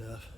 enough.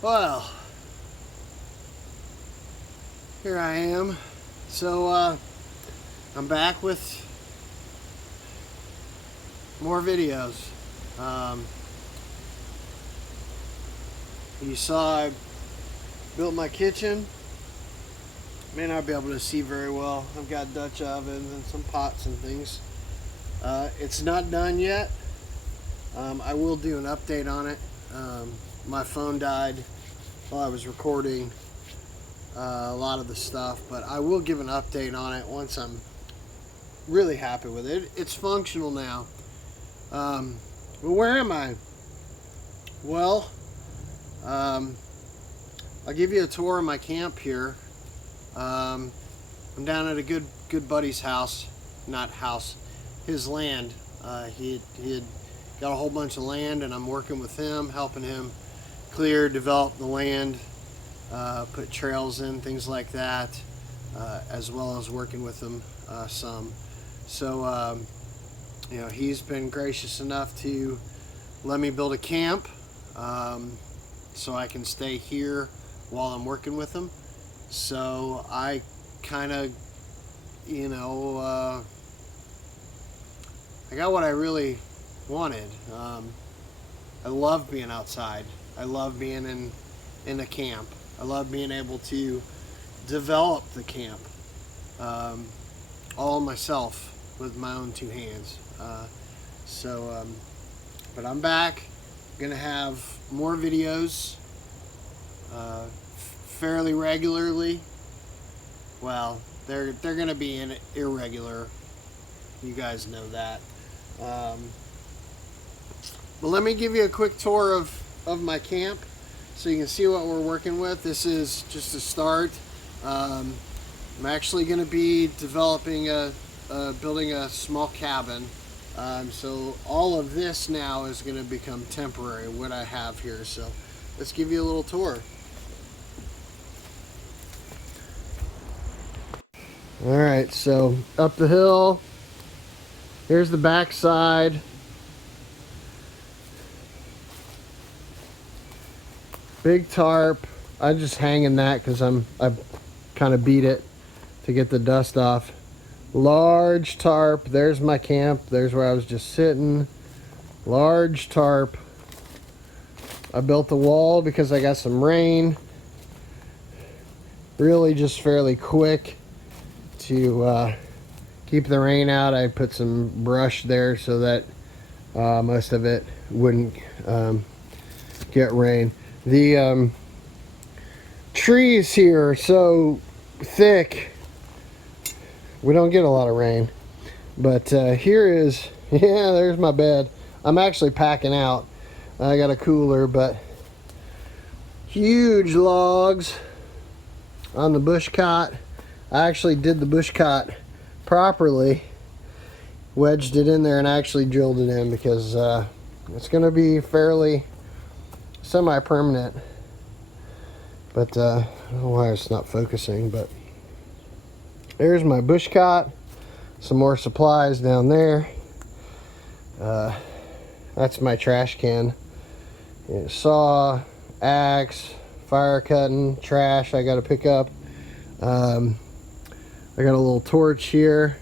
Well, here I am. So I'm back with more videos. You saw I built my kitchen. May not be able to see very well. I've got Dutch ovens and some pots and things. It's not done yet. I will do an update on it. My phone died while I was recording a lot of the stuff, but I will give an update on it once I'm really happy with it. It's functional now. But where am I? Well, I'll give you a tour of my camp here. I'm down at a good buddy's house, not house, his land. He had got a whole bunch of land, and I'm working with him, helping him clear, develop the land, put trails in, things like that, as well as working with him some. So, you know, he's been gracious enough to let me build a camp so I can stay here while I'm working with him. So I kind of, you know, I got what I really wanted. I love being outside. I love being in a camp. I love being able to develop the camp all myself with my own two hands. But I'm back. Gonna have more videos fairly regularly. Well, they're gonna be irregular. You guys know that. But let me give you a quick tour of my camp so you can see what we're working with. This is just a start. I'm actually going to be developing building a small cabin. So all of this now is going to become temporary, what I have here. So let's give you a little tour. All right, so up the hill, here's the back side. Big tarp. I'm just hanging that because I've kind of beat it to get the dust off. Large tarp. There's my camp. There's where I was just sitting. Large tarp. I built the wall because I got some rain. Really just fairly quick to keep the rain out. I put some brush there so that most of it wouldn't get rain. The trees here are so thick, we don't get a lot of rain. But here is, yeah, there's my bed. I'm actually packing out. I got a cooler, but huge logs on the bush cot. I actually did the bush cot properly, wedged it in there, and actually drilled it in because it's going to be fairly semi-permanent. But I don't know why it's not focusing, but there's my bush cot. Some more supplies down there. That's my trash can. Yeah, saw, axe, fire cutting, trash I got to pick up. I got a little torch here,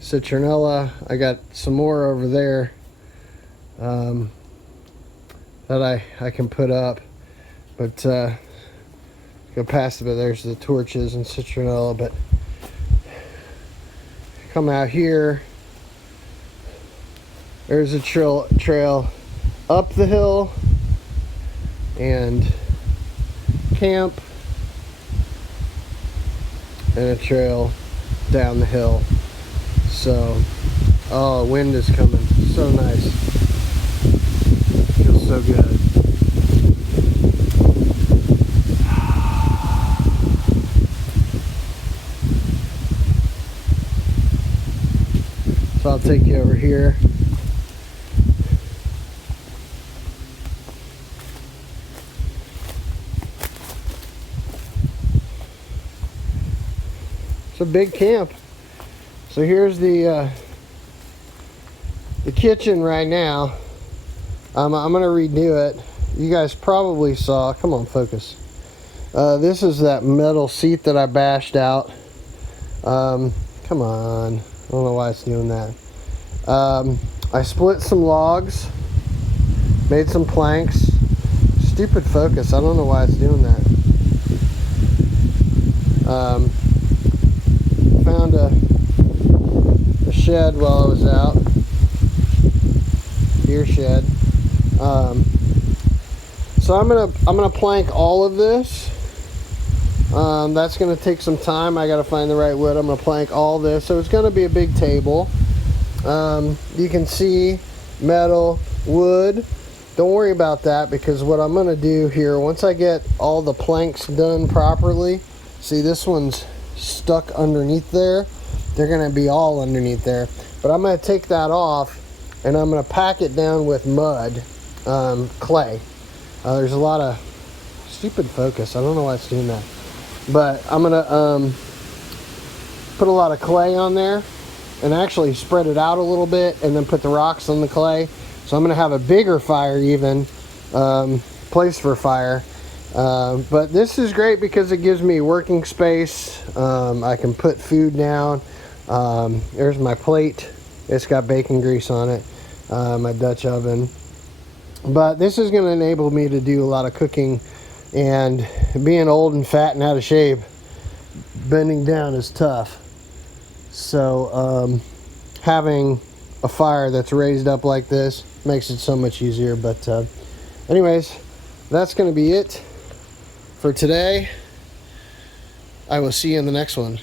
citronella. I got some more over there that I can put up, but go past it. But there's the torches and citronella. But come out here, there's a trail up the hill and camp, and a trail down the hill. So, oh, wind is coming. So nice. Feels so good. So I'll take you over here. It's a big camp. So here's the kitchen right now. I'm going to redo it. You guys probably saw, come on, focus. This is that metal seat that I bashed out. Come on, I don't know why it's doing that. I split some logs, made some planks. Stupid focus, I don't know why it's doing that. Found a shed while I was out, deer shed. So I'm gonna plank all of this. That's gonna take some time. I gotta find the right wood. I'm gonna plank all this, so it's gonna be a big table. You can see metal, wood. Don't worry about that, because what I'm gonna do here, once I get all the planks done properly, see this one's stuck underneath there. They're gonna be all underneath there. But I'm gonna take that off and I'm gonna pack it down with mud, clay. There's a lot of stupid focus. I don't know why it's doing that. But I'm gonna put a lot of clay on there and actually spread it out a little bit and then put the rocks on the clay. So I'm gonna have a bigger fire even, place for fire. But this is great because it gives me working space. I can put food down. There's my plate. It's got bacon grease on it. My Dutch oven. But this is going to enable me to do a lot of cooking, and being old and fat and out of shape, bending down is tough. So having a fire that's raised up like this makes it so much easier. But anyways, that's going to be it for today. I will see you in the next one.